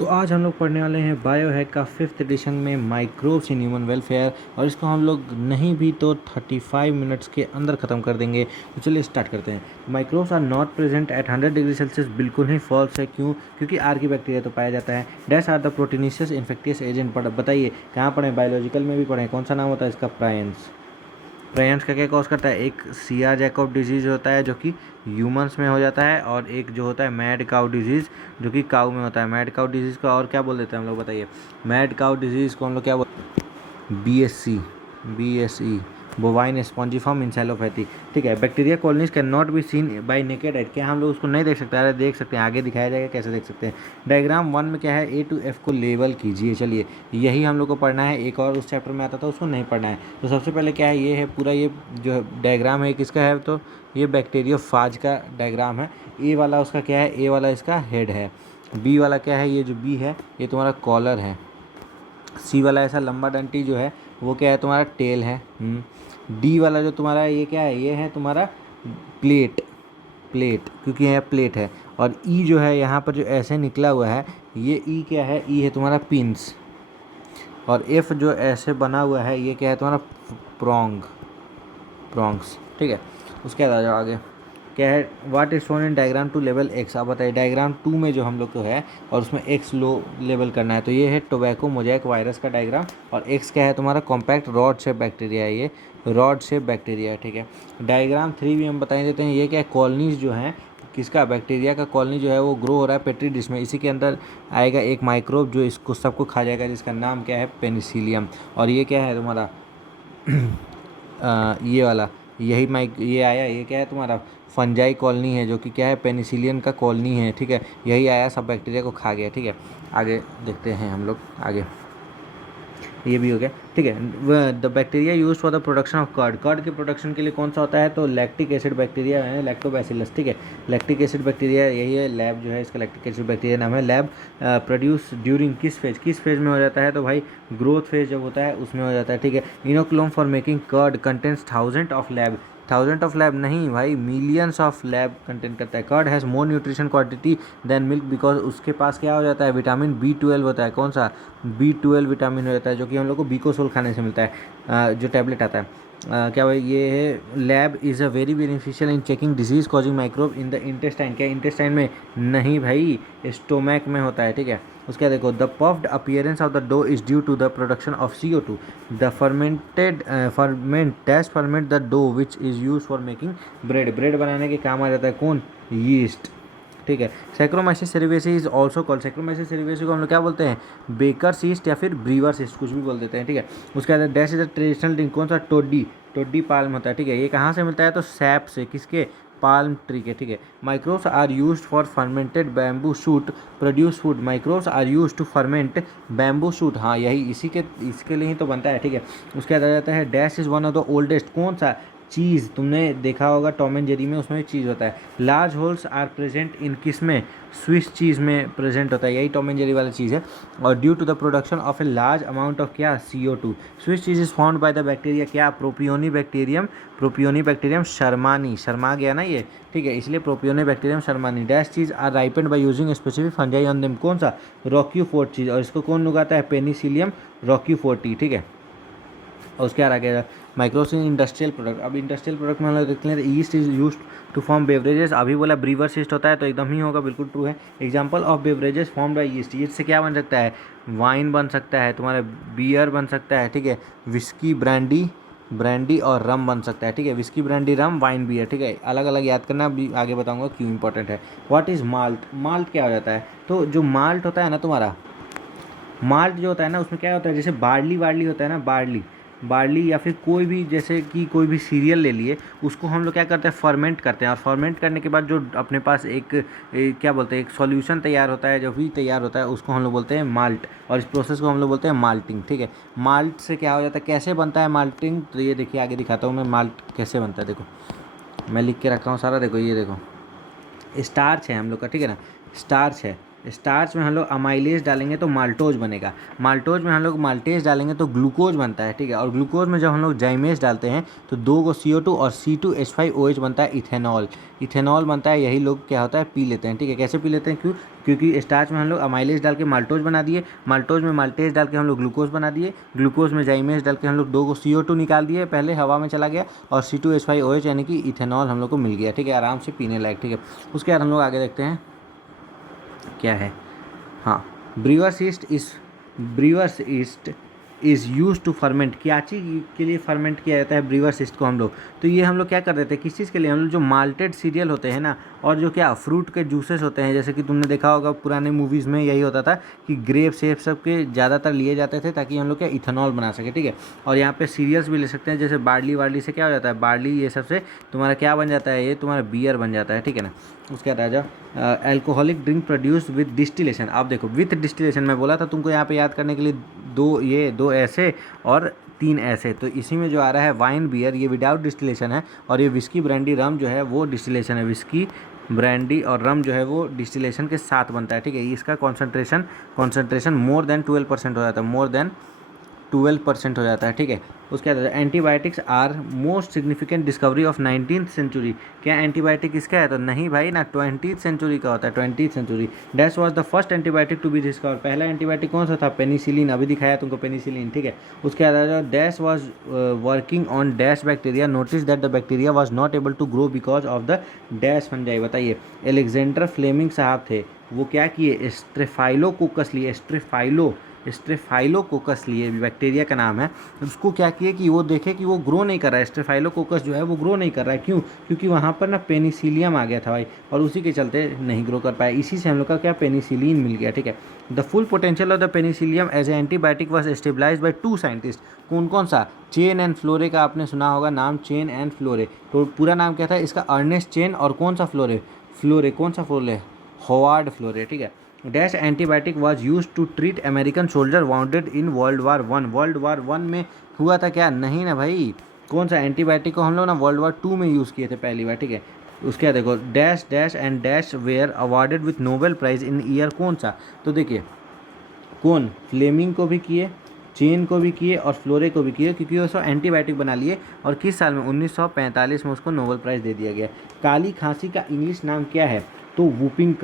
तो आज हम लोग पढ़ने वाले हैं बायोहैक का 5th एडिशन में माइक्रोब्स इन ह्यूमन वेलफेयर, और इसको हम लोग नहीं भी तो 35 मिनट्स के अंदर ख़त्म कर देंगे। तो चलिए स्टार्ट करते हैं। Microbes are not present at 100 degree Celsius, बिल्कुल ही फॉल्स है। क्यों? क्योंकि आर की बैक्टीरिया तो पाया जाता है। Dash are the proteinaceous infectious agent. बताइए कहाँ पढ़ें? बायोलॉजिकल में भी पढ़ें। कौन सा नाम होता है इसका? प्रायंस। प्रायंस का क्या कॉज करता है? एक सीआर जैकब डिजीज़ होता है जो कि ह्यूमंस में हो जाता है, और एक जो होता है मैड काउ डिजीज़ जो कि काऊ में होता है। मैड काउ डिजीज़ को और क्या बोल देते हैं हम लोग? बताइए। मैड काउ डिजीज़ को हम लोग क्या बोल? BSE bovine spongiform encephalopathy. ठीक है। Bacteria colonies can not be seen by naked eyes. क्या हम लोग उसको नहीं देख सकते? अरे देख सकते हैं, आगे दिखाया जाएगा कैसे देख सकते हैं। डायग्राम 1 में क्या है? A to F को लेबल कीजिए। चलिए यही हम लोग को पढ़ना है। एक और उस चैप्टर में आता था, उसको नहीं पढ़ना है। तो सबसे पहले क्या है? ये है पूरा, ये जो डायग्राम है किसका है? तो ये बैक्टीरियोफाज का डायग्राम है। ए वाला उसका क्या है? ए वाला इसका हेड है। बी वाला क्या है? ये जो बी है ये तुम्हारा कॉलर है। सी वाला ऐसा लंबा डंटी जो है वो क्या है? तुम्हारा टेल है। डी वाला जो तुम्हारा ये क्या है? ये है तुम्हारा प्लेट। क्योंकि यह प्लेट है। और ई जो है यहाँ पर जो ऐसे निकला हुआ है, ये ई क्या है? ई है तुम्हारा पिंस। और एफ जो ऐसे बना हुआ है ये क्या है? तुम्हारा प्रॉन्ग्स। ठीक है। उसके बाद आ जाओ आगे। क्या है? What is shown in diagram two level X. आप बताइए डायग्राम 2 में जो हम लोग को है और उसमें एक्स लो लेवल करना है, तो ये है टोबैको मोजैक वायरस का डायग्राम। और एक्स क्या है? तुम्हारा कॉम्पैक्ट रॉड शेप बैक्टीरिया है। ये रॉड शेप बैक्टीरिया है। ठीक है। डायग्राम 3 भी हम बता देते हैं। ये क्या है? कॉलोनीज जो हैं किसका? बैक्टीरिया का कॉलोनी जो है वो ग्रो हो रहा है पेट्री डिश में। इसी के अंदर आएगा एक माइक्रोब जो इसको सबको खा जाएगा, जिसका नाम क्या है? पेनिसिलियम। और ये क्या है तुम्हारा? ये वाला ये आया, ये क्या है तुम्हारा? फंजाई कॉलोनी है, जो कि क्या है? पेनिसिलियन का कॉलोनी है। ठीक है। यही आया, सब बैक्टीरिया को खा गया। ठीक है। आगे देखते हैं हम लोग आगे। ये भी हो गया। ठीक है। The bacteria use for the production of curd. Curd के प्रोडक्शन के लिए कौन सा होता है? तो लैक्टिक एसिड बैक्टीरिया है, लैक्टोबैसिलस। ठीक है। लैक्टिक एसिड बैक्टीरिया यही है। लैब जो है इसका लैक्टिक एसिड बैक्टीरिया नाम है। लैब प्रोड्यूस ड्यूरिंग किस फेज में हो जाता है? तो भाई ग्रोथ फेज जब होता है उसमें हो जाता है। ठीक है। Inoculum for making curd contents thousand of lab नहीं भाई, मिलियंस ऑफ लैब कंटेंट करता है। Curd has more nutrition quantity than milk, because उसके पास क्या हो जाता है? विटामिन B12 होता है। कौन सा? B12 विटामिन हो जाता है, जो कि हम लोग को बीकोसोल खाने से मिलता है, जो टैबलेट आता है। क्या भाई ये है? Lab is a very beneficial in checking disease causing microbe in the intestine. क्या इंटेस्टाइन में? नहीं भाई, स्टोमैक में होता है। ठीक है। उसके बाद देखो, the puffed appearance of the dough is due to the production of CO2। The ferment the dough which is use for making bread बनाने के काम आ जाता है। कौन? यीस्ट। ठीक है। Saccharomyces cerevisiae is also called. Saccharomyces cerevisiae को हम लोग क्या बोलते हैं? बेकर सीस्ट या फिर ब्रीवर सीस्ट, कुछ भी बोल देते हैं। ठीक है। उसके बाद dash is a traditional drink. कौन सा? टोडी पाल्म होता है। ठीक है। ये कहाँ से मिलता है? तो सैप से। किसके? पाल्म ट्री के। ठीक है। Microbes are used for fermented bamboo shoot produce food. Microbes are used to ferment bamboo shoot. हाँ, यही इसके लिए ही तो बनता है। ठीक है। उसके बाद आ जाता है dash is one of the oldest. कौन सा? चीज़। तुमने देखा होगा टॉम एंड जेरी में, उसमें भी चीज़ होता है। Large holes are present in किस में? स्विस चीज़ में प्रेजेंट होता है। यही टॉम एंड जेरी वाला चीज़ है। और due to the production of a large amount of क्या? CO2। Swiss cheese is found by the bacteria क्या? Propionibacterium shermanii. शर्मा गया ना ये। ठीक है। इसलिए propionibacterium shermanii. Dash cheese are ripened by using specific fungi on them. कौन सा? Roquefort cheese. और इसको कौन उगाता है? Penicillium roqueforti. ठीक है। और उसके बाद आगे माइक्रोस इन इंडस्ट्रियल प्रोडक्ट। अब इंडस्ट्रियल प्रोडक्ट में हम लोग देखते हैं yeast is use to form beverages. अभी बोला ब्रीवर ईस्ट होता है, तो एकदम ही होगा, बिल्कुल ट्रू है। Example of beverages form by east. East से क्या बन सकता है? वाइन बन सकता है, तुम्हारा बियर बन सकता है। ठीक है। विस्की, ब्रांडी और रम बन सकता है। ठीक है। विस्की, ब्रांडी, रम, वाइन, बियर। ठीक है। अलग अलग याद करना, अभी आगे बताऊंगा क्यों इंपॉर्टेंट है। What is malt. माल्ट क्या हो जाता है? तो जो माल्ट होता है ना तुम्हारा, माल्ट जो होता है ना, उसमें क्या होता है? जैसे बार्ली होता है ना, बार्ली या फिर कोई भी, जैसे कि कोई भी सीरियल ले लिए, उसको हम लोग क्या करते हैं? फर्मेंट करते हैं। और फर्मेंट करने के बाद जो अपने पास क्या बोलते हैं? एक सॉल्यूशन तैयार होता है, जो भी तैयार होता है उसको हम लोग बोलते हैं माल्ट। और इस प्रोसेस को हम लोग बोलते हैं माल्टिंग। ठीक है। माल्ट से क्या हो जाता है? कैसे बनता है माल्टिंग? तो ये देखिए, आगे दिखाता हूँ मैं माल्ट कैसे बनता है। देखो, मैं लिख के रखा हूँ सारा। देखो, ये देखो, स्टार्च है हम लोग का। ठीक है ना? स्टार्च है। स्टार्च में हम लोग अमाइलेज डालेंगे तो माल्टोज बनेगा, माल्टोज में हम लोग माल्टेज डालेंगे तो ग्लूकोज बनता है, ठीक है। और ग्लूकोज में जब हम लोग जाइमेज डालते हैं तो 2 को CO2 और C2H5OH बनता है इथेनॉल, इथेनॉल बनता है। यही लोग क्या होता है पी लेते हैं, ठीक है। कैसे पी लेते हैं, क्यों? क्योंकि स्टार्च में हम लोग अमाइलेज डाल के माल्टोज बना दिए, माल्टोज में माल्टेज डाल के हम लोग ग्लूकोज बना दिए, ग्लूकोज में जाइमेज डाल के हम लोग 2 को CO2 निकाल दिए, पहले हवा में चला गया, और C2H5OH यानी कि इथेनॉल हम लोग को मिल गया, ठीक है। आराम से पीने लायक, ठीक है। उसके बाद हम लोग आगे देखते हैं क्या है। हाँ, brewer's yeast is use to ferment. क्या चीज़ के लिए फर्मेंट किया जाता है ब्रीवर्स ईस्ट को हम लोग? तो ये हम लोग क्या कर देते हैं, किस चीज़ के लिए? हम लोग जो माल्टेड सीरियल होते हैं ना, और जो क्या फ्रूट के जूसेस होते हैं, जैसे कि तुमने देखा होगा पुराने मूवीज़ में यही होता था कि ग्रेप्स ये सब के ज़्यादातर लिए जाते थे ताकि हम लोग क्या इथेनॉल बना सके, ठीक है। और यहाँ पे सीरियल्स भी ले सकते हैं, जैसे बार्ली वार्ली से क्या हो जाता है, बार्ली ये सब से तुम्हारा क्या बन जाता है, ये तुम्हारा बियर बन जाता है, ठीक है ना। उसके बाद आ जाओ alcoholic drink produce with distillation. आप देखो विथ डिस्टिलेशन, मैं बोला था तुमको यहाँ पे याद करने के लिए दो ऐसे और 3 ऐसे, तो इसी में जो आ रहा है वाइन बियर, ये विदाउट डिस्टिलेशन है। और ये विस्की ब्रांडी रम जो है वो डिस्टिलेशन है, विस्की ब्रांडी और रम जो है वो डिस्टिलेशन के साथ बनता है, ठीक है। इसका कॉन्सेंट्रेशन मोर देन 12% हो जाता है, मोर देन 12% हो जाता है, ठीक है। उसके बाद antibiotics are most significant discovery of 19th century. क्या एंटीबायोटिक इसका है? तो नहीं भाई ना, 20th सेंचुरी का होता है, 20th century. Dash was the first antibiotic to be discover. पहला एंटीबायोटिक कौन सा था? पेनिसिलिन, अभी दिखाया तुमको पेनिसिलिन, ठीक है। उसके बाद dash was working on dash bacteria, notice that the bacteria was not able to grow because of the dash fungi. बताइए, एलेक्जेंडर फ्लेमिंग साहब थे, वो क्या किए? स्ट्रेफाइलोकोकस लिए, स्ट्रेफाइलोकोकस लिए, बैक्टीरिया का नाम है। उसको क्या किए कि वो देखे कि वो ग्रो नहीं कर रहा है, स्ट्रेफाइलोकोकस जो है वो ग्रो नहीं कर रहा है। क्यों? क्योंकि वहाँ पर ना पेनिसिलियम आ गया था भाई, और उसी के चलते नहीं ग्रो कर पाया। इसी से हम लोग का क्या पेनिसिलिन मिल गया, ठीक है। The full potential of the penicillium as a antibiotic was stabilise by 2 scientist. कौन कौन सा? चेन एंड फ्लोरे का आपने सुना होगा नाम, चेन एंड फ्लोरे। तो पूरा नाम क्या था इसका? अर्नेस्ट चेन और कौन सा फ्लोरे? कौन सा फ्लोरे? होवार्ड फ्लोरे, ठीक है। Dash antibiotic was use to treat American soldier wounded in world war 1 में हुआ था क्या? नहीं ना भाई। कौन सा एंटीबायोटिक को हम लोग ना वर्ल्ड वार 2 में यूज़ किए थे पहली बार, ठीक है। उसके बाद देखो dash and dash were awarded with Nobel prize in year, कौन सा? तो देखिए कौन, फ्लेमिंग को भी किए, चेन को भी किए और फ्लोरे को भी किए, क्योंकि वो सब एंटीबायोटिक बना लिए। और किस साल में? 1945 में उसको नोबेल प्राइज़ दे दिया गया। काली खांसी का इंग्लिश नाम क्या है? तो वूपिंग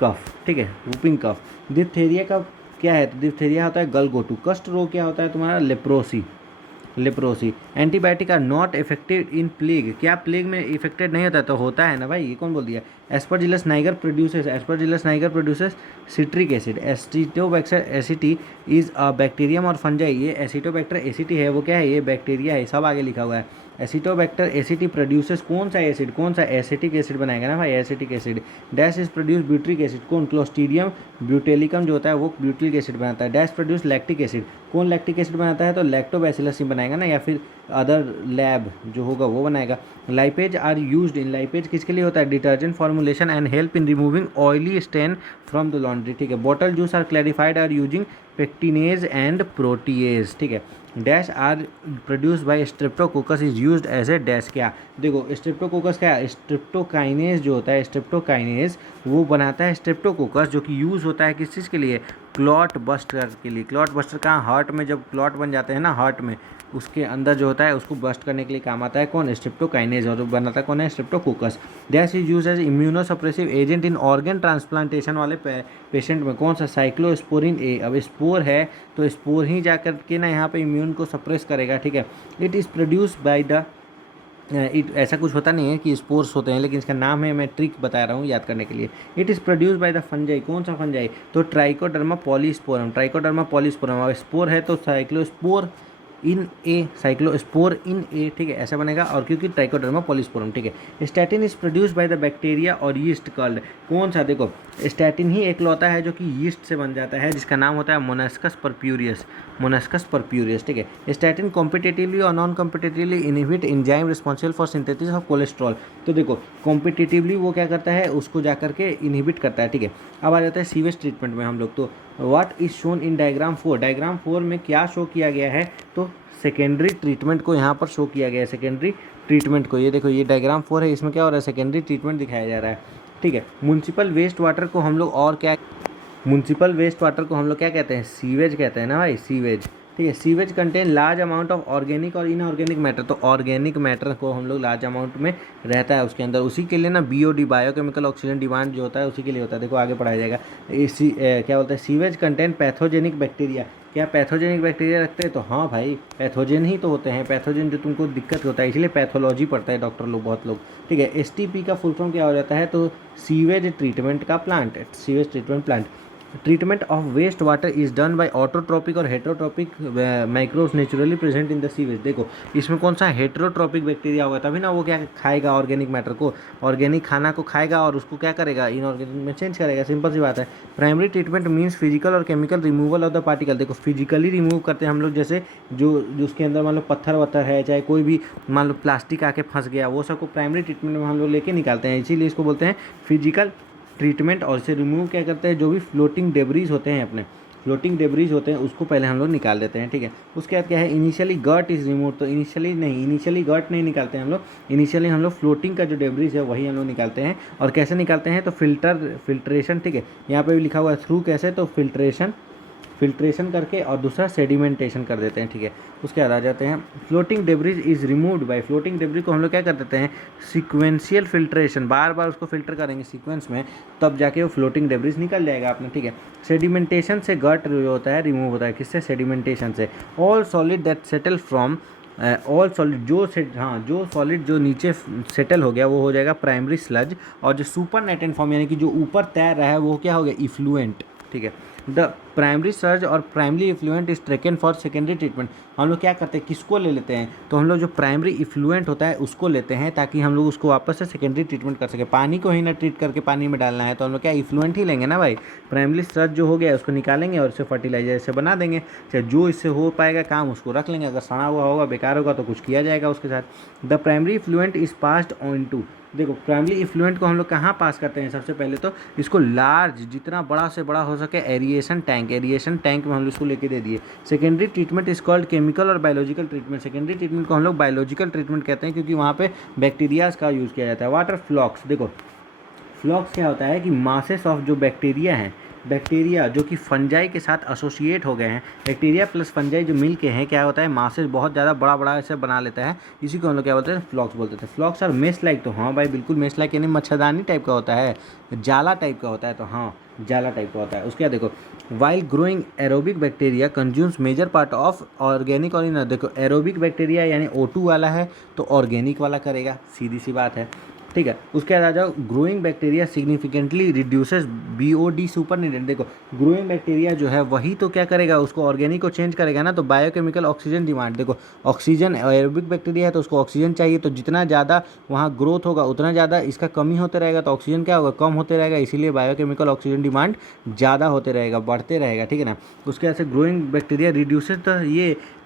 कफ, ठीक है, वूपिंग कफ। डिप्थेरिया का क्या है? तो डिप्थेरिया होता है गलगोटू। कस्ट रोग क्या होता है तुम्हारा? Leprosy. Antibiotic are not effective in plague. क्या प्लेग में इफेक्टेड नहीं होता? तो होता है ना भाई, ये कौन बोल दिया? Aspergillus Niger produces citric acid. Acetobacter एसिटी is a bacterium और फंजाई। ये एसिटोबैक्टर एसिटी है, वो क्या है? ये बैक्टीरिया है, सब आगे लिखा हुआ है। एसिटोबैक्टर एसिटी प्रोड्यूसेस कौन सा एसिड? कौन सा? एसिटिक एसिड बनाएगा ना भाई, acetic acid. Dash is produce butyric acid. कौन? क्लोस्ट्रीडियम ब्यूटेलिकम जो होता है वो ब्यूटिक एसिड बनाता है। Dash produce lactic acid. कौन लैक्टिक एसिड बनाता है? तो लैक्टोबैसिलस ही बनाएगा ना, या फिर अदर लैब जो होगा वो बनाएगा। Lipase are used in, lipase किसके लिए होता है? Detergent formulation and help in removing oily stain from the laundry, ठीक है। Bottle juice are clarified are using pectinase and protease, ठीक है। Dash are produce by streptococcus is used as a dash. क्या? देखो स्ट्रेप्टोकोकस क्या है? Streptokinase जो होता है, स्ट्रेप्टोकाइनेज वो बनाता है स्ट्रेप्टोकोकस, जो कि यूज़ होता है किस चीज़ के लिए? क्लॉट बस्टर के लिए। क्लॉट बस्टर कहाँ? हार्ट में जब क्लॉट बन जाते हैं ना, हार्ट में, उसके अंदर जो होता है उसको बस्ट करने के लिए काम आता है कौन? स्ट्रेप्टोकाइनेज। और बनाता कौन है? Streptococcus. Dash is use as immunosuppressive agent in organ transplantation वाले पेशेंट में। कौन सा? Cyclosporin A. अब स्पोर है तो स्पोर ही जा कर के ना यहाँ पे इम्यून को सप्रेस करेगा, ठीक है। It is produce by the ऐसा कुछ होता नहीं है कि स्पोर्स होते हैं, लेकिन इसका नाम है, मैं ट्रिक बता रहा हूँ याद करने के लिए। It is produce by the fungi. कौन सा फंजाई? तो ट्राइकोडर्मा पॉलीस्पोरम। अब स्पोर है तो साइक्लोस्पोर इन ए, साइक्लोस्पोर इन ए, ठीक है, ऐसा बनेगा। और क्योंकि ट्राइकोडर्मा पॉलीस्पोरम, ठीक है। Statin is produce by the bacteria और यीस्ट कॉल्ड। कौन सा? देखो स्टैटिन ही एकलौता है जो कि यीस्ट से बन जाता है, जिसका नाम होता है मोनास्कस परप्यूरियस, ठीक है। स्टैटिन कॉम्पिटिटिवली और non competitively inhibit enzyme responsible for synthesis of cholesterol. तो देखो कॉम्पिटिटिवली वो क्या करता है? उसको जा करके इनहिबिट करता है, ठीक है। अब आ जाता है सीवेज ट्रीटमेंट में हम लोग। तो what is shown in diagram 4? Diagram 4 में क्या शो किया गया है? तो सेकेंडरी ट्रीटमेंट को यहाँ पर शो किया गया है, सेकेंडरी ट्रीटमेंट को। ये देखो ये डायग्राम 4 है, इसमें क्या हो रहा है? सेकेंडरी ट्रीटमेंट दिखाया जा रहा है। ठीक है। म्युनिसिपल वेस्ट वाटर को हम लोग और क्या, म्युनिसिपल वेस्ट वाटर को हम लोग क्या कहते हैं, सीवेज कहते हैं ना भाई, सीवेज। ठीक है। Sewage contain large amount of organic और इनऑर्गेनिक मैटर, तो ऑर्गेनिक मैटर को हम लोग लार्ज अमाउंट में रहता है उसके अंदर, उसी के लिए ना बीओडी बायोकेमिकल ऑक्सीजन डिमांड जो होता है उसी के लिए होता है। देखो आगे पढ़ाया जाएगा। इसी क्या बोलते हैं, सीवेज कंटेन पैथोजेनिक बैक्टीरिया, क्या पैथोजेनिक बैक्टीरिया रखते हैं, तो हाँ भाई पैथोजन ही तो होते हैं, पैथोजन जो तुमको दिक्कत होता है, इसलिए पैथोलॉजी पढ़ता है डॉक्टर लोग, बहुत लोग। ठीक है। एसटीपी का फुल फॉर्म क्या हो जाता है, तो सीवेज ट्रीटमेंट का plant, sewage treatment plant. Treatment of waste water is done by autotrophic और heterotrophic microbes naturally present in the sewage. देखो इसमें कौन सा हेट्रोट्रॉपिक बैक्टीरिया होगा, तभी ना वो क्या खाएगा, ऑर्गेनिक मैटर को, ऑर्गेनिक खाना को खाएगा और उसको क्या करेगा, इनऑर्गेनिक में चेंज करेगा, सिंपल सी बात है। प्राइमरी ट्रीटमेंट मीन्स फिजिकल और chemical removal of the particle. देखो फिजिकली रिमूव करते हैं हम लोग, जैसे जो उसके अंदर मान लो पत्थर वत्थर है, चाहे कोई भी मान लो प्लास्टिक आके फंस गया, वो सबको प्राइमरी ट्रीटमेंट में हम लोग लेके निकालते हैं, इसीलिए इसको बोलते हैं फिजिकल ट्रीटमेंट। और इसे रिमूव क्या करते हैं, जो भी फ्लोटिंग डेब्रीज होते हैं, अपने फ्लोटिंग डेब्रीज होते हैं उसको पहले हम लोग निकाल देते हैं। ठीक है। उसके बाद क्या है, इनिशियली गर्ट इज रिमूव, तो इनिशियली गर्ट नहीं निकालते हैं हम लोग, इनिशियली हम लोग फ्लोटिंग का जो डेब्रीज है वही हम लोग निकालते हैं। और कैसे निकालते हैं, तो फिल्ट्रेशन। ठीक है। यहाँ पे भी लिखा हुआ है थ्रू, कैसे, तो फिल्ट्रेशन करके, और दूसरा सेडिमेंटेशन कर देते हैं। ठीक है। उसके बाद आ जाते हैं floating debris is removed by, floating debris को हम लोग क्या कर देते हैं, सीक्वेंशियल फिल्ट्रेशन, बार बार उसको फिल्टर करेंगे सीक्वेंस में, तब जाके वो फ्लोटिंग डेब्रीज निकल जाएगा अपना। ठीक है। सेडिमेंटेशन से गर्ट जो होता है रिमूव होता है, किससे, सेडिमेंटेशन से। All solid that settle from, all solid जो सॉलिड जो नीचे सेटल हो गया वो हो जाएगा प्राइमरी स्लज, और जो सुपर नेटेंट फॉर्म यानी कि जो ऊपर तैर रहा है वो क्या हो गया, इफ्लुएंट। ठीक है। द प्राइमरी सर्ज और primary effluent is taken for secondary treatment. हम लोग क्या करते हैं, किसको ले लेते हैं, तो हम लोग जो प्राइमरी इफ्लुएंट होता है उसको लेते हैं, ताकि हम लोग उसको वापस से सेकेंडरी ट्रीटमेंट कर सके। पानी को ही ना ट्रीट करके पानी में डालना है, तो हम लोग क्या इफ्लुएंट ही लेंगे ना भाई। प्राइमरी सर्ज जो हो गया उसको निकालेंगे और इसे फर्टिलाइजर से बना देंगे, चाहे जो इससे हो पाएगा काम उसको रख लेंगे, अगर सड़ा हुआ होगा बेकार होगा तो कुछ किया जाएगा उसके साथ। The primary effluent is passed on to, देखो प्राइमरी इफ्लुएंट को हम लोग कहाँ पास करते हैं, सबसे पहले तो इसको लार्ज, जितना बड़ा से बड़ा हो सके एरिएशन टैंक में हम लोग इसको लेके दे दिए। Secondary treatment is called chemical और बायोलॉजिकल ट्रीटमेंट। सेकेंडरी ट्रीटमेंट को हम लोग बायोलॉजिकल ट्रीटमेंट कहते हैं, क्योंकि वहाँ पे बैक्टीरियाज का यूज़ किया जाता है। वाटर फ्लॉक्स, देखो फ्लॉक्स क्या होता है कि मासेस ऑफ जो बैक्टीरिया हैं, बैक्टीरिया जो कि फंजाई के साथ एसोसिएट हो गए हैं, बैक्टीरिया प्लस फंजाई जो मिल के हैं, क्या होता है, मासेस बहुत ज़्यादा बड़ा बड़ा ऐसे बना लेता है, इसी को हम लोग क्या बोलते हैं, फ्लॉक्स बोलते थे। फ्लॉक्स और मेस लाइक, तो हाँ भाई बिल्कुल मेस लाइक यानी मच्छरदानी टाइप का होता है, जाला टाइप का होता है, तो हाँ जाला टाइप का होता है। उसके बाद देखो while growing aerobic bacteria consumes major part of organic और इन, देखो एरोबिक बैक्टीरिया यानी O2 वाला है तो ऑर्गेनिक वाला करेगा, सीधी सी बात है। ठीक है। उसके बाद आ जाओ growing bacteria significantly reduces BOD super nutrient. देखो ग्रोइंग बैक्टीरिया जो है वही तो क्या करेगा, उसको ऑर्गेनिक को चेंज करेगा ना, तो बायोकेमिकल ऑक्सीजन डिमांड, देखो ऑक्सीजन, एरोबिक बैक्टीरिया है तो उसको ऑक्सीजन चाहिए, तो जितना ज़्यादा वहाँ ग्रोथ होगा उतना ज़्यादा इसका कमी होते रहेगा, तो ऑक्सीजन क्या होगा, कम होते रहेगा, इसीलिए बायोकेमिकल ऑक्सीजन डिमांड ज़्यादा होते रहेगा, बढ़ते रहेगा। ठीक है ना। उसके बाद से ग्रोइंग बैक्टीरिया रिड्यूसेस,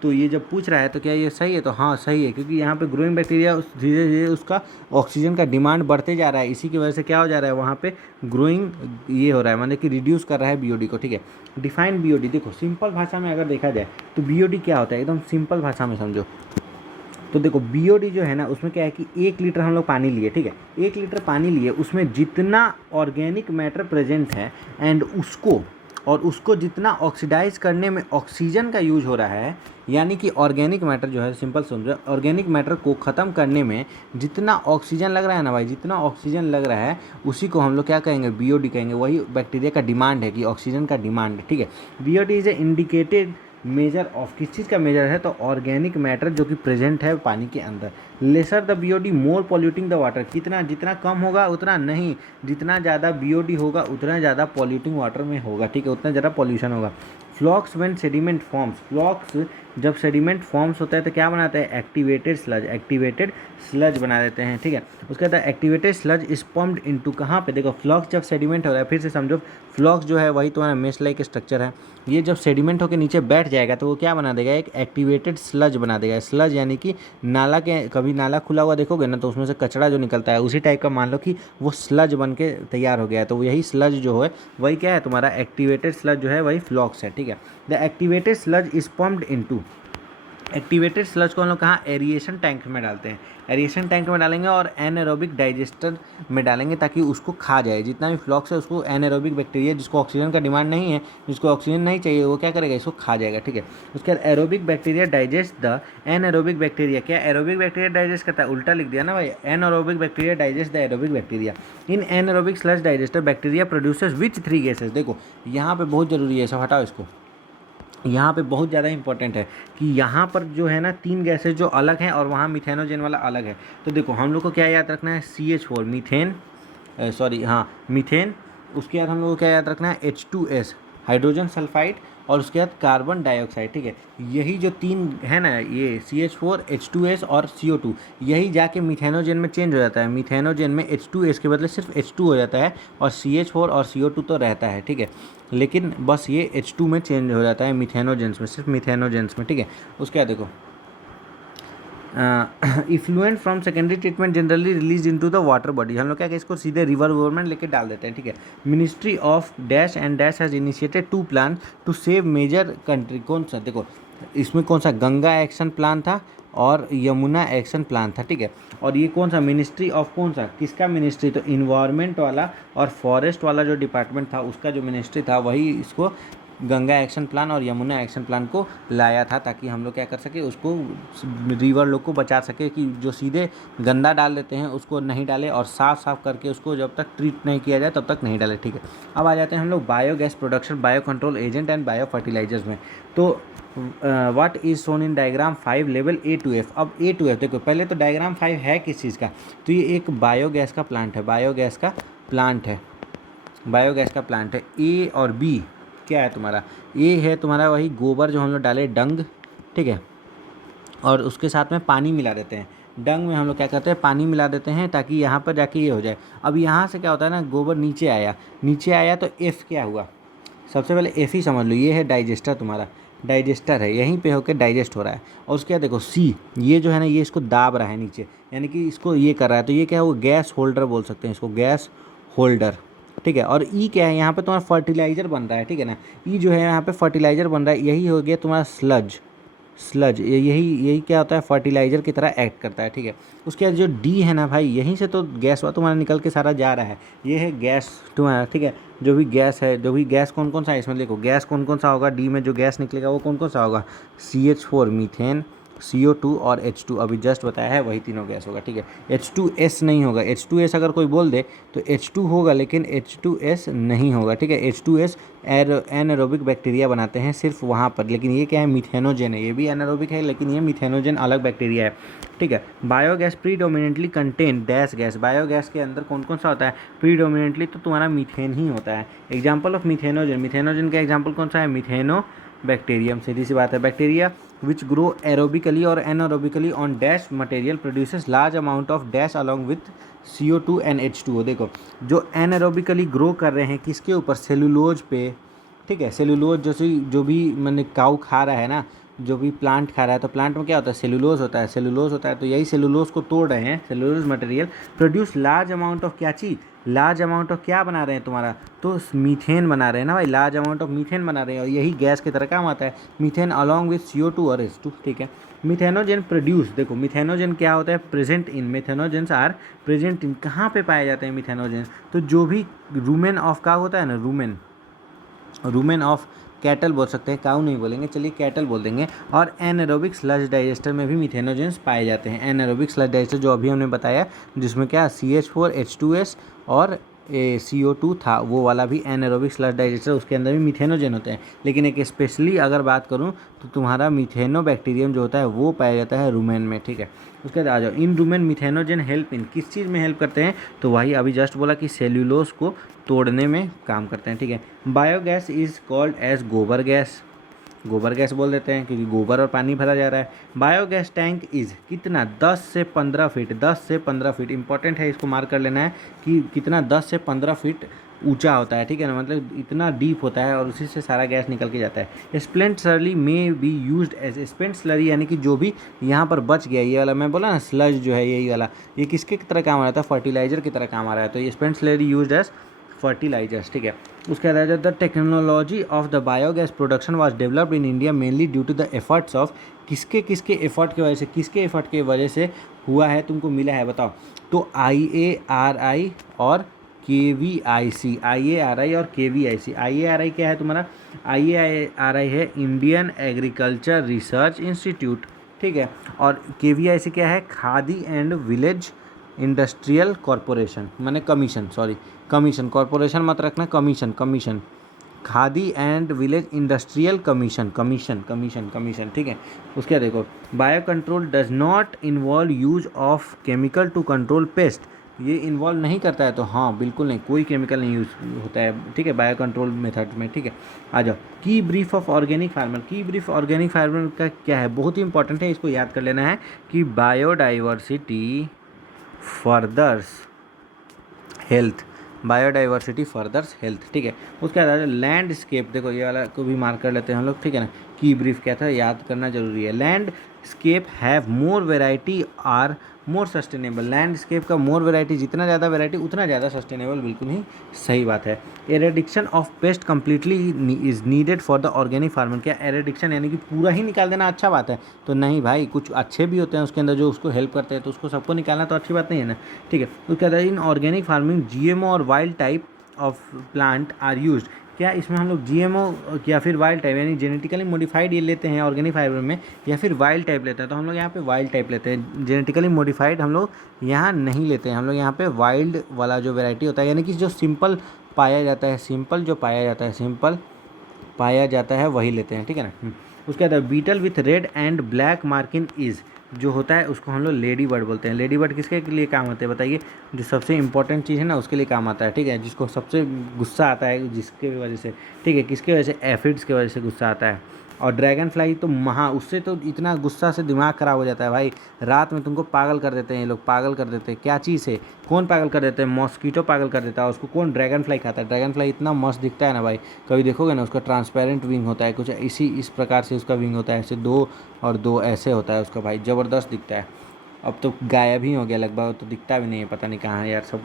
तो ये जब पूछ रहा है तो क्या ये सही है, तो हाँ सही है, क्योंकि यहाँ पे ग्रोइंग बैक्टीरिया धीरे धीरे उसका ऑक्सीजन का डिमांड बढ़ते जा रहा है, इसी की वजह से क्या हो जा रहा है, वहाँ पे ग्रोइंग ये हो रहा है, मतलब कि रिड्यूस कर रहा है BOD को। ठीक है। डिफाइन BOD, देखो सिंपल भाषा में अगर देखा जाए तो BOD क्या होता है, एकदम सिंपल भाषा में समझो। तो देखो BOD जो है ना, उसमें क्या है कि 1 लीटर हम लोग पानी लिए, ठीक है, 1 लीटर पानी लिए, उसमें जितना ऑर्गेनिक मैटर प्रेजेंट है एंड उसको जितना ऑक्सीडाइज करने में ऑक्सीजन का यूज हो रहा है, यानी कि ऑर्गेनिक मैटर जो है, सिंपल समझो, ऑर्गेनिक मैटर को ख़त्म करने में जितना ऑक्सीजन लग रहा है ना भाई, जितना ऑक्सीजन लग रहा है उसी को हम लोग क्या कहेंगे, BOD कहेंगे। वही बैक्टीरिया का डिमांड है कि ऑक्सीजन का डिमांड है। ठीक है। BOD is a indicated measure of, किस चीज़ का मेजर है, तो ऑर्गेनिक मैटर जो कि प्रेजेंट है पानी के अंदर। Lesser the BOD more polluting the water, जितना कम होगा उतना नहीं, जितना ज़्यादा BOD होगा उतना ज़्यादा पॉल्यूटिंग वाटर में होगा। ठीक है। उतना ज़्यादा पॉल्यूशन होगा। फ्लॉक्स व्हेन सेडिमेंट फॉर्म्स, फ्लॉक्स जब सेडिमेंट फॉर्म्स होता है तो क्या बनाता है, एक्टिवेटेड स्लज बना देते हैं। ठीक है। उसके बाद activated sludge is pumped into, कहाँ पे, देखो फ्लॉक्स जब सेडिमेंट हो रहा है, फिर से समझो फ्लॉक्स जो है वही तुम्हारा मेश लाइक स्ट्रक्चर है, ये जब सेडिमेंट होकर नीचे बैठ जाएगा तो वो क्या बना देगा, एक एक्टिवेटेड स्लज बना देगा। स्लज यानी कि नाला के, कभी नाला खुला हुआ देखोगे ना तो उसमें से कचरा जो निकलता है उसी टाइप का मान लो कि वो स्लज बन के तैयार हो गया है, तो यही स्लज जो है वही क्या है तुम्हारा एक्टिवेटेड स्लज जो है वही फ्लॉक्स है। ठीक है। The activated sludge is pumped into, activated sludge को हम लोग कहाँ एरिएशन टैंक में डालते हैं, एरिएशन टैंक में डालेंगे और एनाएरोबिक डाइजेस्टर में डालेंगे ताकि उसको खा जाए। जितना भी फ्लॉक्स है उसको एनाएरोबिक बैक्टीरिया जिसको ऑक्सीजन का डिमांड नहीं है, जिसको ऑक्सीजन नहीं चाहिए, वो क्या करेगा, इसको खा जाएगा। ठीक है, उसके बाद aerobic bacteria digest the anaerobic bacteria. क्या एरोबिक बैक्टीरिया डाइजेस्ट करता है, उल्टा लिख दिया ना भाई, anaerobic bacteria digest the aerobic bacteria. In anaerobic sludge digester bacteria produces which 3 gases. देखो यहाँ पे बहुत जरूरी है, सब हटाओ इसको, यहाँ पे बहुत ज़्यादा इंपॉर्टेंट है कि यहाँ पर जो है ना 3 गैसेज जो अलग हैं और वहाँ मिथेनोजेन वाला अलग है। तो देखो हम लोग को क्या याद रखना है, CH4 मीथेन, मीथेन। उसके बाद हम लोग को क्या याद रखना है, H2S हाइड्रोजन सल्फाइड, और उसके बाद कार्बन डाइऑक्साइड। ठीक है, यही जो 3 है ना, ये CH4 H2S और CO2, यही जाके मिथेनोजेन में चेंज हो जाता है। मिथेनोजेन में H2S के बदले सिर्फ H2 हो जाता है और CH4 और CO2 तो रहता है। ठीक है, लेकिन बस ये H2 में चेंज हो जाता है मिथेनोजेंस में, सिर्फ मिथेनोजेंस में। ठीक है, उसके बाद देखो effluent from secondary treatment generally release into the water body. हम लोग क्या इसको सीधे रिवर में लेके डाल देते हैं। ठीक है, ministry of dash and dash has initiated 2 plan to save major country. कौन सा, देखो इसमें कौन सा, गंगा एक्शन प्लान था और यमुना एक्शन प्लान था। ठीक है, और ये कौन सा मिनिस्ट्री ऑफ, कौन सा, किसका मिनिस्ट्री, तो इन्वायरमेंट वाला और फॉरेस्ट वाला जो डिपार्टमेंट था उसका जो मिनिस्ट्री था वही इसको गंगा एक्शन प्लान और यमुना एक्शन प्लान को लाया था, ताकि हम लोग क्या कर सके, उसको रिवर लोग को बचा सके कि जो सीधे गंदा डाल देते हैं उसको नहीं डाले, और साफ करके उसको जब तक ट्रीट नहीं किया जाए तब तक नहीं डाले। ठीक है, अब आ जाते हैं हम लोग biogas production, bio control agent and bio fertilisers में। तो what is shown in diagram 5 level A to F। अब A to F देखो, पहले तो डायग्राम 5 है किस चीज़ का, तो ये एक बायोगैस का प्लांट है, बायोगैस का प्लांट है, बायोगैस का प्लांट है। A और B क्या है तुम्हारा, A है तुम्हारा वही गोबर जो हम लोग डाले, डंग। ठीक है, और उसके साथ में पानी मिला देते हैं, डंग में हम लोग क्या करते हैं, पानी मिला देते हैं ताकि यहाँ पर जाके ये हो जाए। अब यहाँ से क्या होता है ना, गोबर नीचे आया, नीचे आया तो F क्या हुआ, सबसे पहले F ही समझ लो, ये है डाइजेस्टर, तुम्हारा डाइजेस्टर है, यहीं पे होकर डाइजेस्ट हो रहा है। और उसके बाद देखो C, ये जो है ना, ये इसको दाब रहा है नीचे, यानी कि इसको ये कर रहा है, तो ये क्या है, वो गैस होल्डर बोल सकते हैं इसको, गैस होल्डर। ठीक है, और ई क्या है, यहाँ पे तुम्हारा फर्टिलाइज़र बन रहा है। ठीक है ना, ई जो है यहाँ पे फर्टिलाइज़र बन रहा है, यही हो गया तुम्हारा स्लज, स्लज यही क्या होता है, फर्टिलाइज़र की तरह एक्ट करता है। ठीक है, उसके बाद जो डी है ना भाई, यहीं से तो गैस तुम्हारा निकल के सारा जा रहा है, ये है गैस तुम्हारा। ठीक है, जो भी गैस है, जो भी गैस कौन कौन सा है इसमें देखो, गैस कौन कौन सा होगा, डी में जो गैस निकलेगा वो कौन कौन सा होगा, CH4 मीथेन, CO2 और H2, अभी जस्ट बताया है वही तीनों गैस होगा। ठीक है, H2S नहीं होगा, H2S अगर कोई बोल दे तो H2 होगा, लेकिन H2S नहीं होगा। ठीक है, H2S एनारोबिक बैक्टीरिया बनाते हैं सिर्फ वहाँ पर, लेकिन ये क्या है, मिथेनोजेन है, ये भी एनारोबिक है लेकिन ये मिथेनोजेन अलग बैक्टीरिया है। ठीक है, biogas predominantly contain dash gas. Biogas के अंदर कौन कौन सा होता है, प्रीडोमिनेंटली तो तुम्हारा मीथेन ही होता है। एग्जाम्पल ऑफ मिथेनोजेन, मिथेनोजेन का एग्जाम्पल कौन सा है, मिथेनो बैक्टीरियम, सीधी सी बात है। बैक्टीरिया विच ग्रो एरोबिकली और anaerobically on dash material produces large amount of dash along with CO2 and H2O। देखो जो एनारोबिकली ग्रो कर रहे हैं किसके ऊपर, सेलुलोज पे। ठीक है, सेलुलोज जैसे जो भी मैंने काऊ खा रहा है ना, जो भी प्लांट खा रहा है, तो प्लांट में क्या होता है, सेलुलोज होता है, सेलुलोज होता है, तो यही सेलुलोज को तोड़ रहे हैं, cellulose material produce large amount of क्या चीज़, लार्ज अमाउंट ऑफ क्या बना रहे हैं तुम्हारा, तो मीथेन बना रहे हैं ना भाई, लार्ज अमाउंट ऑफ मीथेन बना रहे हैं, और यही गैस की तरह काम आता है, मीथेन अलॉन्ग विथ CO2 और H2। ठीक है, मिथेनोजेन प्रोड्यूस, देखो मिथेनोजेन क्या होता है, present in, methanogens are present in, कहाँ पे पाए जाते हैं मिथेनोजेंस, तो जो भी रूमेन ऑफ का होता है ना, रूमेन ऑफ कैटल बोल सकते हैं, काऊ नहीं बोलेंगे, चलिए कैटल बोल देंगे। और एनारोबिक स्लज डाइजेस्टर में भी मिथेनोजेंस पाए जाते हैं। एनारोबिक स्लज डाइजेस्टर जो अभी हमने बताया, जिसमें क्या CH4 H2S और CO2 था, वो वाला भी एनारोबिक स्लज डाइजेस्टर, उसके अंदर भी मिथेनोजेन होते हैं। लेकिन एक स्पेशली अगर बात करूं तो तुम्हारा मिथेनोबैक्टीरियम जो होता है वो पाया जाता है रूमेन में। ठीक है, उसके बाद आ जाओ, इन रूमेन मिथेनोजेन हेल्प इन, किस चीज़ में हेल्प करते हैं, तो वही अभी जस्ट बोला कि सेल्यूलोज को तोड़ने में काम करते हैं। ठीक है, बायोगैस इज़ कॉल्ड एज गोबर गैस, गोबर गैस बोल देते हैं क्योंकि गोबर और पानी भरा जा रहा है। बायोगैस टैंक इज़ कितना, 10 से 15 फीट, 10 से 15 फीट, इंपॉर्टेंट है, इसको मार्क कर लेना है कि कितना 10 से 15 फीट ऊंचा होता है। ठीक है ना, मतलब इतना डीप होता है और उसी से सारा गैस निकल के जाता है। स्प्लेंट स्लरी में बी यूज्ड एज, स्प्लेंट स्लरी यानी कि जो भी यहाँ पर बच गया, ये वाला मैं बोला ना स्लज जो है यही वाला, ये किसके तरह काम आ रहा था, फर्टिलाइजर की तरह काम आ रहा है, तो ये spent slurry used as fertilisers, ठीक है। उसके बाद the technology of the biogas production was developed in India mainly due to the efforts of किसके किसके एफर्ट की वजह से, किसके एफर्ट की वजह से हुआ है, तुमको मिला है बताओ। तो IARI और KVIC, IARI और KVIC। IARI क्या है तुम्हारा, IARI है इंडियन एग्रीकल्चर रिसर्च इंस्टीट्यूट, ठीक है। और KVIC क्या है, Khadi and village industrial corporation, मैंने कमीशन, सॉरी कमीशन, कॉरपोरेशन मत रखना, commission, commission, Khadi and village industrial commission, commission, commission, commission, ठीक है। उसके देखो, bio control does not involve use of chemical to control pest, ये इन्वॉल्व नहीं करता है, तो हाँ बिल्कुल नहीं, कोई केमिकल नहीं यूज होता है, ठीक है, बायो कंट्रोल मेथड में, ठीक है। आ जाओ, की ब्रीफ ऑफ ऑर्गेनिक फार्मर। की ब्रीफ ऑर्गेनिक फार्मर का क्या है, बहुत ही इंपॉर्टेंट है, इसको याद कर लेना है कि biodiversity furthers health, biodiversity furthers health, ठीक है। उसके बाद लैंडस्केप, देखो ये वाला को भी मार्क कर लेते हैं हम लोग, ठीक है ना। की ब्रीफ क्या था, याद करना जरूरी है। Landscape have more variety are more sustainable, landscape का मोर वेराइटी, जितना ज़्यादा वेराइटी उतना ज़्यादा सस्टेनेबल, बिल्कुल ही सही बात है। Eradication of pest completely is needed for the organic farmer, क्या एरेडिक्शन यानी कि पूरा ही निकाल देना अच्छा बात है, तो नहीं भाई, कुछ अच्छे भी होते हैं उसके अंदर जो उसको हेल्प करते हैं, तो उसको सबको निकालना तो अच्छी बात नहीं है ना, ठीक है। उसके बाद इन ऑर्गेनिक फार्मिंग GMO और wild type of plant are used, क्या इसमें हम लोग GMO या फिर वाइल्ड टाइप यानी जेनेटिकली मॉडिफाइड ये लेते हैं ऑर्गेनिक फाइबर में, या फिर वाइल्ड टाइप लेते हैं, तो हम लोग यहाँ पे वाइल्ड टाइप लेते हैं, जेनेटिकली मॉडिफाइड हम लोग यहाँ नहीं लेते हैं, हम लोग यहाँ पे वाइल्ड वाला जो वैरायटी होता है, यानी कि जो सिंपल पाया जाता है, सिंपल जो पाया जाता है, सिंपल पाया जाता है वही लेते हैं, ठीक है ना। उसके बाद beetle with red and black marking is, जो होता है उसको हम लोग लेडी बर्ड बोलते हैं। लेडी बर्ड किसके लिए काम आते हैं बताइए, जो सबसे इंपॉर्टेंट चीज़ है ना उसके लिए काम आता है, ठीक है, जिसको सबसे गुस्सा आता है, जिसके वजह से, ठीक है, किसके वजह से, एफिड्स की वजह से गुस्सा आता है। और ड्रैगन फ्लाई तो उससे तो इतना गुस्सा से दिमाग ख़राब हो जाता है भाई, रात में तुमको पागल कर देते हैं ये लोग, पागल कर देते हैं, क्या चीज़ है, कौन पागल कर देते हैं, मॉस्कीटो पागल कर देता है उसको, कौन, ड्रैगन फ्लाई खाता है। ड्रैगन फ्लाई इतना मस्त दिखता है ना भाई, कभी देखोगे ना उसका ट्रांसपेरेंट विंग होता है, कुछ इस प्रकार से उसका विंग होता है, ऐसे 2 और 2 ऐसे होता है उसका भाई, ज़बरदस्त दिखता है। अब तो गायब ही हो गया लगभग, तो दिखता भी नहीं है, पता नहीं कहाँ है यार, सब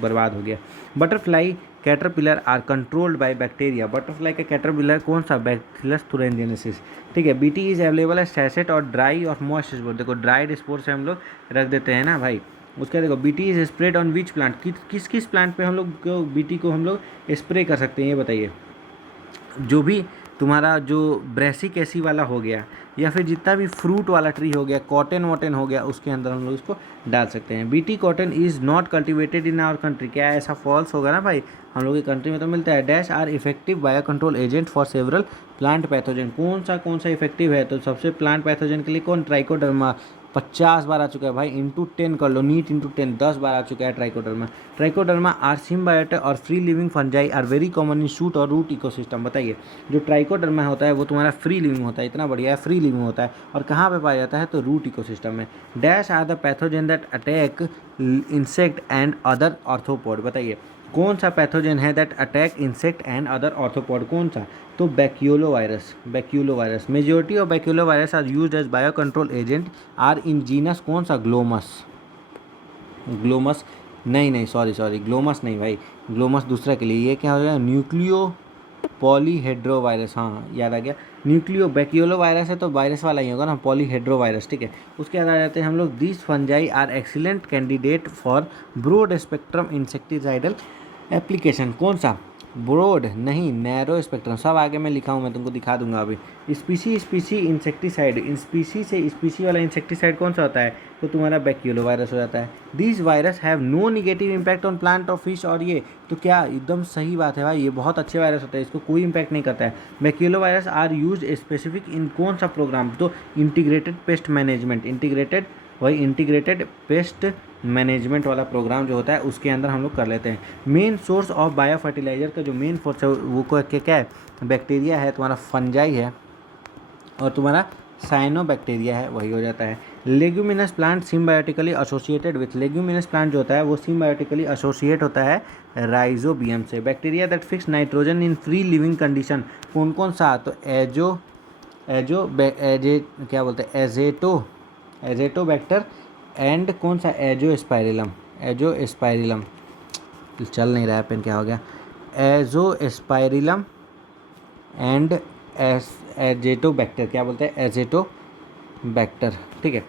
बर्बाद हो गया। Butterfly caterpillar are controlled by bacteria, butterfly का कैटरपिलर कौन सा, बैक्टीरियस thuringiensis, ठीक है। BT इज अवेलेबल है सैसेट और ड्राई और मॉइस्ट स्पोर, देखो ड्राइड स्पोर से हम लोग रख देते हैं ना भाई। उसके देखो BT is spread on which plant, किस किस प्लांट पे हम लोग BT को हम लोग स्प्रे कर सकते हैं ये बताइए। जो भी तुम्हारा जो ब्रेसिक एसी वाला हो गया, या फिर जितना भी फ्रूट वाला ट्री हो गया, कॉटन वॉटन हो गया, उसके अंदर हम लोग इसको डाल सकते हैं। BT cotton is not cultivated in our country, क्या ऐसा फॉल्स होगा ना भाई, हम लोग की कंट्री में तो मिलता है। Dash are effective bio control agent for several plant pathogen, कौन सा इफेक्टिव है, तो सबसे प्लांट पैथोजन के लिए कौन, ट्राइकोडर्मा, 50 बार आ चुका है भाई, इंटू 10 कर लो, नीट इंटू 10, 10 बार आ चुका है ट्राइकोडर्मा। ट्राइकोडर्मा आर सिम्बायोटिक और free living fungi are very common in shoot और रूट इकोसिस्टम, बताइए। जो ट्राइकोडर्मा होता है वो तुम्हारा फ्री लिविंग होता है, इतना बढ़िया है, फ्री लिविंग होता है, और कहाँ पे पाया जाता है, तो रूट इकोसिस्टम में। Dash are the pathogen that attack insect and other arthropod, बताइए कौन सा पैथोजन है that attack insect and other arthropod, कौन सा, तो baculovirus, baculovirus. Majority of baculovirus are used as bio control agent are in genus, कौन सा, glomus, glomus नहीं सॉरी ग्लोमस नहीं भाई, ग्लोमस दूसरा के लिए, ये क्या हो गया, न्यूक्लियो पॉलीहेड्रो वायरस, हाँ याद आ गया, न्यूक्लियो, बैक्यूलो वायरस है तो वायरस वाला ही होगा ना, पॉलीहेड्रो वायरस, ठीक है। उसके बाद आ जाते हैं हम लोग, this fungi are excellent candidate for broad spectrum insecticidal application, कौन सा, ब्रॉड नहीं, नैरो स्पेक्ट्रम, सब आगे मैं लिखा हूँ, मैं तुमको दिखा दूंगा अभी। स्पीसी इंसेक्टिसाइड, स्पीसी से स्पीसी वाला इंसेक्टिसाइड कौन सा होता है, तो तुम्हारा बैक्यूलो वायरस हो जाता है। This virus have no negative impact on plant और फिश, और ये तो क्या एकदम सही बात है भाई, ये बहुत अच्छे वायरस होता है, इसको कोई इम्पैक्ट नहीं करता है। Baculovirus are use specific in कौन सा प्रोग्राम, तो integrated pest management, integrated pest management वाला प्रोग्राम जो होता है उसके अंदर हम लोग कर लेते हैं। Main source of bio fertiliser का जो मेन सोर्स है वो क्या है, बैक्टीरिया है, तुम्हारा फंजाई है, और तुम्हारा साइनोबैक्टीरिया है, वही हो जाता है। Leguminous plant symbiotically associated with, leguminous plant जो होता है वो सिम्बायोटिकली एसोसिएट होता है राइजोबियम से। Bacteria that fix nitrogen in free living condition, कौन सा, तो क्या बोलते हैं, एजेटोबैक्टर एंड कौन सा, एजोस्पाइरिलम, चल नहीं रहा है पेन, क्या हो गया, एजोस्पाइरिलम एंड एजेटोबैक्टर, क्या बोलते हैं, एजेटोबैक्टर, ठीक है।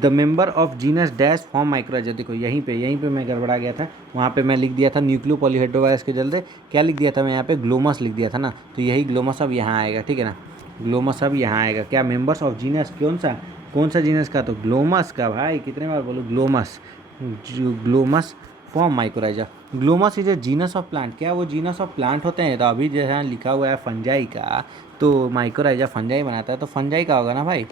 The member of genus dash form mycorrhiza, देखो यहीं पे मैं गड़बड़ा गया था, वहाँ पे मैं लिख दिया था न्यूक्लियो पॉलीहेड्रोवायरस के चलते क्या लिख दिया था मैं यहाँ पे, ग्लोमस लिख दिया था ना, तो यही ग्लोमस अब यहाँ आएगा, ठीक है ना, ग्लोमस अब यहाँ आएगा। क्या मेंबर्स ऑफ जीनस, कौन सा जीनस का, तो ग्लोमस का, भाई कितने बार बोलो Glomus, Glomus form mycorrhiza. Glomus is a genus of plant, क्या वो जीनस ऑफ प्लांट होते हैं, तो अभी जैसा लिखा हुआ है फंजाई का, तो माइक्रोराइजा फंजाई बनाता है, तो फंजाई का होगा ना भाई।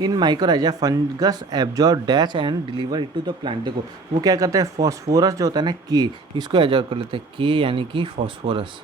In mycorrhiza fungus absorb dash and deliver it to the plant, देखो वो क्या करते हैं, फॉस्फोरस जो होता है ना, के, इसको एब्जॉर्ब कर लेते हैं, के यानी कि फॉस्फोरस,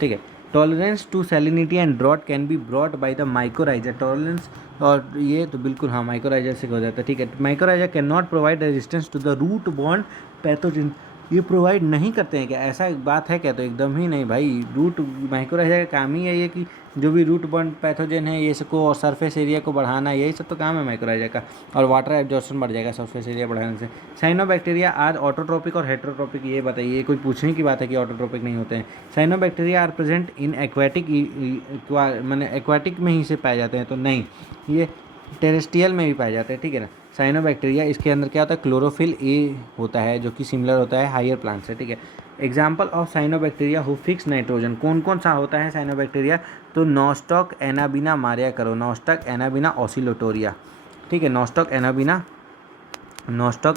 ठीक है। Tolerance to salinity and drought can be brought by the mycorrhiza, tolerance और ये तो बिल्कुल हाँ माइक्रोराइजा से हो जाता है, ठीक है। Mycorrhiza can not provide resistance to the root borne pathogen, ये प्रोवाइड नहीं करते हैं क्या, ऐसा बात है क्या, तो एकदम ही नहीं भाई। रूट माइक्रोराइजा का काम ही है ये कि जो भी रूट बॉर्न पैथोजन है ये सबको और सरफेस एरिया को बढ़ाना, यही सब तो काम है माइक्रोराइजा का, और वाटर एब्जॉर्प्शन बढ़ जाएगा सरफेस एरिया बढ़ाने से। साइनोबैक्टीरिया आज ऑटोट्रोपिक और हेटेरोट्रोपिक, ये बताइए, ये कोई पूछने की बात है कि ऑटोट्रोपिक नहीं होते हैं। Cyanobacteria are present in aquatic, मैंने एक्वाटिक में ही से पाए जाते हैं, तो नहीं, ये टेरेस्ट्रियल में भी पाए जाते हैं, ठीक है ना। साइनोबैक्टीरिया, इसके अंदर क्या होता है, क्लोरोफिल ए होता है जो कि सिमिलर होता है हायर प्लांट से, ठीक है। Example of cyanobacteria who fix nitrogen, कौन सा होता है साइनोबैक्टीरिया, तो नॉस्टॉक एनाबिना मारिया करो, नॉस्टॉक एनाबिना ऑसिलोटोरिया, ठीक है, नॉस्टॉक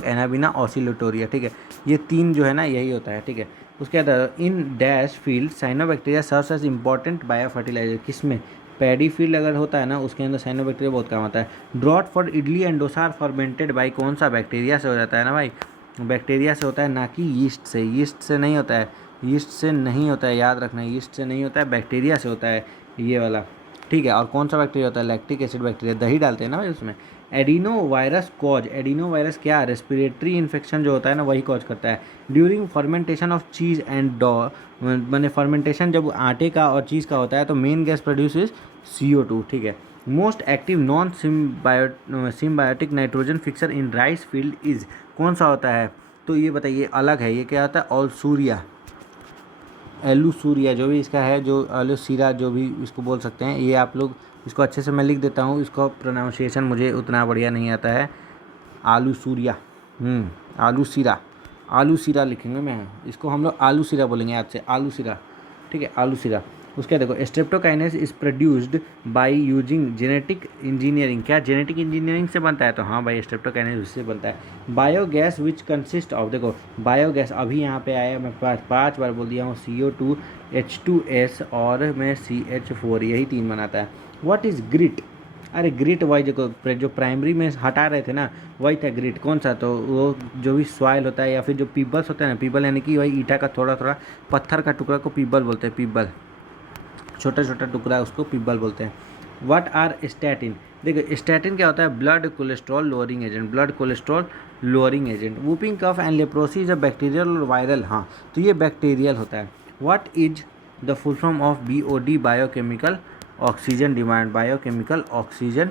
एनाबिना ऑसिलोटोरिया, ठीक है। ये तीन जो है ना यही होता है, ठीक है। उसके बाद in dash field cyanobacteria serves as important bio fertiliser, किसमें, पैडी फील्ड अगर होता है ना उसके अंदर साइनोबैक्टीरिया बहुत काम आता है। ड्रॉट for idli and dosa are fermented by, कौन सा, बैक्टीरिया से हो जाता है ना भाई, बैक्टीरिया से होता है, ना कि यीस्ट से, यीस्ट से नहीं होता है, यीस्ट से नहीं होता है, याद रखना, यीस्ट से नहीं होता है, बैक्टीरिया से होता है ये वाला, ठीक है। और कौन सा बैक्टीरिया होता है, लैक्टिक एसिड बैक्टीरिया, दही डालते हैं ना भाई उसमें। Adeno virus cause, adeno virus क्या, रेस्पिरेटरी इन्फेक्शन जो होता है ना वही कॉज करता है। During fermentation of cheese and डॉ, मैंने फर्मेंटेशन जब आटे का और चीज़ का होता है तो main gas produce is CO2, ठीक है। Most active non symbiotic nitrogen fixer in rice field is, कौन सा होता है, तो ये बताइए, अलग है, ये क्या होता है, ऑलसूरिया, एलूसूरिया जो भी इसका है, जो एलूसीरा जो भी इसको बोल सकते हैं, ये आप लोग इसको अच्छे से मैं लिख देता हूँ, इसको प्रोनाउंसिएशन मुझे उतना बढ़िया नहीं आता है, आलूसूरिया, आलूसीरा लिखेंगे, मैं इसको हम लोग आलूसीरा बोलेंगे आज से, आलूसीरा, ठीक है, आलूसीरा। उसके देखो streptokinase is produced by using genetic engineering, क्या जेनेटिक इंजीनियरिंग से बनता है, तो हाँ भाई स्ट्रेप्टोकाइनेस उससे बनता है। बायोगैस विच कंसिस्ट ऑफ, देखो बायोगैस अभी यहाँ पे आया, मैं 5 बार बोल दिया हूँ, CO2 H2S और मैं CH4, यही 3 बनाता है। व्हाट इज़ ग्रिट, अरे ग्रिट वही जो प्राइमरी में हटा रहे थे ना वही था ग्रिट, कौन सा, तो वो जो भी सॉइल होता है या फिर जो पीबल्स होता है ना, पीबल यानी कि वही ईटा का थोड़ा थोड़ा पत्थर का टुकड़ा को पीबल बोलते हैं, पीबल छोटा छोटा टुकड़ा उसको पीबल बोलते हैं। व्हाट आर स्टैटिन, देखो स्टैटिन क्या होता है, blood cholesterol lowering agent, blood cholesterol lowering agent. Whooping cough and leprosy is a bacterial और वायरल, हाँ तो ये बैक्टीरियल होता है। What is the full form of BOD, biochemical oxygen demand, biochemical oxygen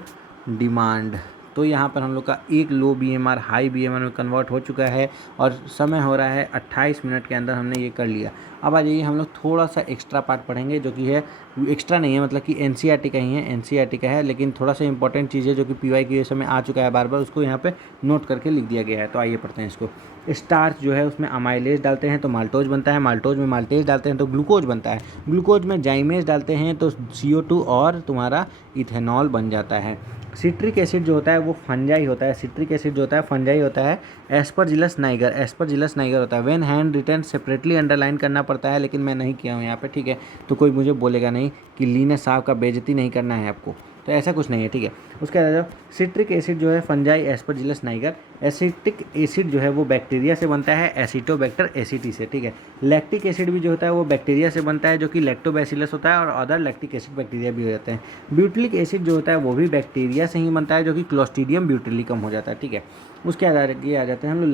demand. तो यहाँ पर हम लोग का एक लो BMR हाई BMR में कन्वर्ट हो चुका है और समय हो रहा है 28 मिनट के अंदर हमने ये कर लिया। अब आ जाइए हम लोग थोड़ा सा एक्स्ट्रा पार्ट पढ़ेंगे जो कि है एक्स्ट्रा नहीं है, मतलब कि NCERT का ही है, NCERT का है, लेकिन थोड़ा सा इंपॉर्टेंट चीज़ है जो कि PY में आ चुका है बार बार, उसको यहाँ पे नोट करके लिख दिया गया है। तो आइए पढ़ते हैं इसको। स्टार्च जो है उसमें अमाइलेज डालते हैं तो माल्टोज बनता है, माल्टोज में माल्टेज डालते हैं तो ग्लूकोज बनता है, ग्लूकोज में जाइमेज डालते हैं तो CO2 और तुम्हारा इथेनॉल बन जाता है। सिट्रिक एसिड जो होता है वो फंजाई होता है, सिट्रिक एसिड जो होता है फंजाई होता है। एस्परजिलस नाइगर होता है। When hand written separately underline करना पड़ता है, लेकिन मैं नहीं किया हूँ यहाँ पे, ठीक है, तो कोई मुझे बोलेगा नहीं कि लीना साहब का बेइज्जती नहीं करना है आपको, तो ऐसा कुछ नहीं है, ठीक है। उसके बाद सिट्रिक एसिड जो है fungi Aspergillus Niger, acetic acid जो है वो बैक्टीरिया से बनता है, एसिटोबैक्टर एसिटी से, ठीक है। लैक्टिक एसिड भी जो होता है वो बैक्टीरिया से बनता है जो कि लैक्टोबैसिलस होता है, और अदर लैक्टिक एसिड बैक्टीरिया भी हो जाते हैं। ब्यूटिलिक एसिड जो होता है वो भी बैक्टीरिया से ही बनता है जो कि क्लोस्ट्रीडियम ब्यूटिलिकम हो जाता है, ठीक है। उसके आधार ये आ जाते हैं हम लोग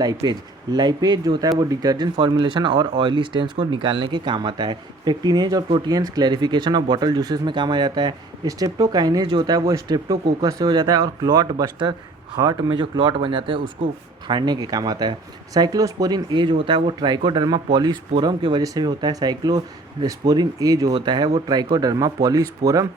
लाइपेज जो होता है वो डिटर्जेंट फॉर्मुलेशन और ऑयली स्टेन्स को निकालने के काम आता है। पेक्टिनेज और proteins clarification of bottle juices में काम आ जाता है। स्ट्रेप्टोकाइनेज जो होता है वो स्ट्रेप्टोकोकस से हो जाता है और क्लॉट बस्टर हार्ट में जो क्लॉट बन जाते हैं उसको फाड़ने के काम आता है। साइक्लोस्पोरिन ए जो होता है वो ट्राइकोडर्मा पॉलीस्पोरम की वजह से भी होता है। साइक्लोस्पोरिन ए जो होता है वो ट्राइकोडर्मा पॉलीस्पोरम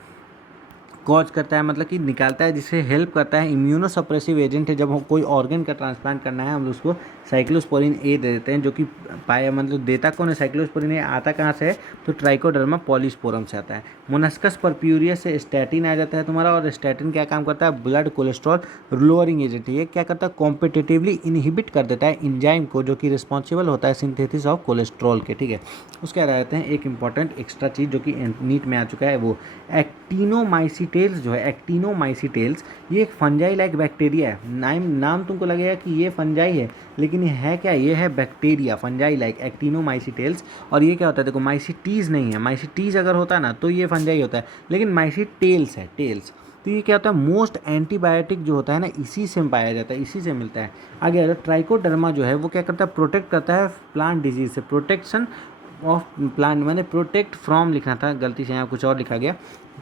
कॉज करता है, मतलब कि निकालता है, जिससे हेल्प करता है। इम्यूनोसप्रेसिव एजेंट है। जब हम कोई ऑर्गन का ट्रांसप्लांट करना है हम उसको साइक्लोस्पोरिन ए दे देते हैं, जो कि पाया मतलब देता कौन है, साइक्लोस्पोरिन ए आता कहाँ से है, तो ट्राइकोडर्मा पॉलीस्पोरम से आता है। मोनास्कस परप्यूरियस से स्टैटिन आ जाता है तुम्हारा, और स्टैटिन क्या काम करता है, ब्लड कोलेस्ट्रॉल लोअरिंग एजेंट है। ये क्या करता है, कॉम्पिटिटिवली इनहिबिट कर देता है इंजाइम को, जो कि रिस्पॉन्सिबल होता है सिंथेसिस ऑफ कोलेस्ट्रॉल के। ठीक है, उसके आ जाते हैं एक इंपॉर्टेंट एक्स्ट्रा चीज़ जो कि नीट में आ चुका है, वो एक्टिनोमाइसिटेल्स जो है। एक्टिनोमाइसिटेल्स ये एक फंजाई लाइक बैक्टीरिया है। नाम तुमको लगेगा कि ये फंजाई है, लेकिन ये है क्या, ये है बैक्टीरिया फंजाई लाइक एक्टिनोमाइसिटेल्स। और ये क्या होता है, देखो माइसिटीज नहीं है, माइसिटीज अगर होता ना तो ये फंजाई होता है, लेकिन माइसिटेल्स है, टेल्स। तो ये क्या होता है, मोस्ट एंटीबायोटिक जो होता है ना इसी से पाया जाता है, इसी से मिलता है। आगे अगर ट्राइकोडर्मा जो है वो क्या करता है, प्रोटेक्ट करता है प्लांट डिजीज से। प्रोटेक्शन ऑफ प्लांट, मैंने प्रोटेक्ट फ्रॉम लिखना था, गलती से यहाँ कुछ और लिखा गया,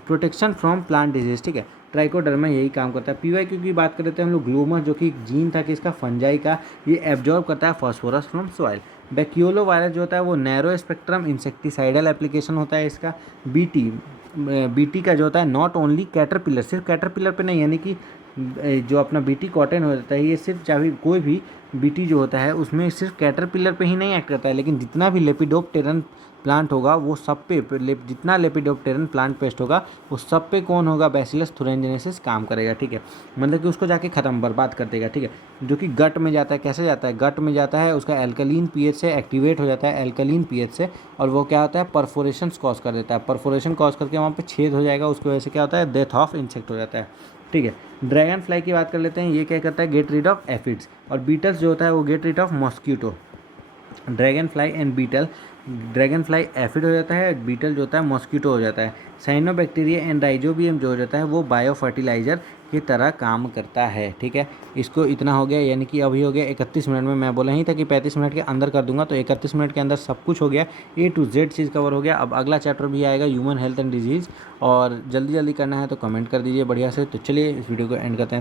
प्रोटेक्शन फ्रॉम प्लांट डिजीज। ठीक है, ट्राइकोडर्मा यही काम करता है। पीवाईक्यू की बात करते हैं हम लोग, ग्लूमस जो कि जीन था कि इसका फंजाई का, ये एब्जॉर्ब करता है फास्फोरस फ्रॉम सॉइल। बैक्यूलो वायरस जो होता है वो नैरो स्पेक्ट्रम इंसेक्टिसाइडल एप्लीकेशन होता है इसका। बीटी का जो होता है नॉट ओनली कैटरपिलर, सिर्फ कैटरपिलर पे नहीं, यानी कि जो अपना बीटी कॉटन हो जाता है ये सिर्फ चाहे कोई भी बीटी जो होता है उसमें सिर्फ कैटरपिलर पे ही नहीं एक्ट करता है, लेकिन जितना भी लेपिडोप्टेरन प्लांट होगा वो सब पे जितना लेपिडोप्टेरन प्लांट पेस्ट होगा वो सब पे कौन होगा, बैसिलस थुरिनजेनेसिस काम करेगा। ठीक है, मतलब कि उसको जाके ख़त्म बर्बाद कर देगा। ठीक है, जो कि गट में जाता है, कैसे जाता है, गट में जाता है, उसका एल्कलीन पीएच से एक्टिवेट हो जाता है, एल्कलीन पीएच से, और वो क्या होता है, परफोरेशन कॉज कर देता है। परफोरेशन कॉज करके वहाँ पे छेद हो जाएगा, उसकी वजह से क्या होता है, डेथ ऑफ इंसेक्ट हो जाता है। ठीक है, ड्रैगन फ्लाई की बात कर लेते हैं। ये क्या करता है, गेट रीड ऑफ एफिड्स, और बीटल्स जो होता है वो get rid of mosquito. Dragonfly and beetle, dragonfly aphid हो जाता है, बीटल जो होता है मॉस्किटो हो जाता है। साइनोबैक्टीरिया एंड राइजोबियम जो हो जाता है वो बायो फर्टिलाइजर की तरह काम करता है। ठीक है, इसको इतना हो गया, यानी कि अभी हो गया 31 मिनट में। मैं बोला ही था कि 35 मिनट के अंदर कर दूंगा, तो 31 मिनट के अंदर सब कुछ हो गया, A to Z cheese cover हो गया। अब अगला चैप्टर भी आएगा, ह्यूमन हेल्थ एंड डिजीज़, और जल्दी जल्दी करना है तो कमेंट कर दीजिए बढ़िया से। तो चलिए इस वीडियो को एंड करते हैं।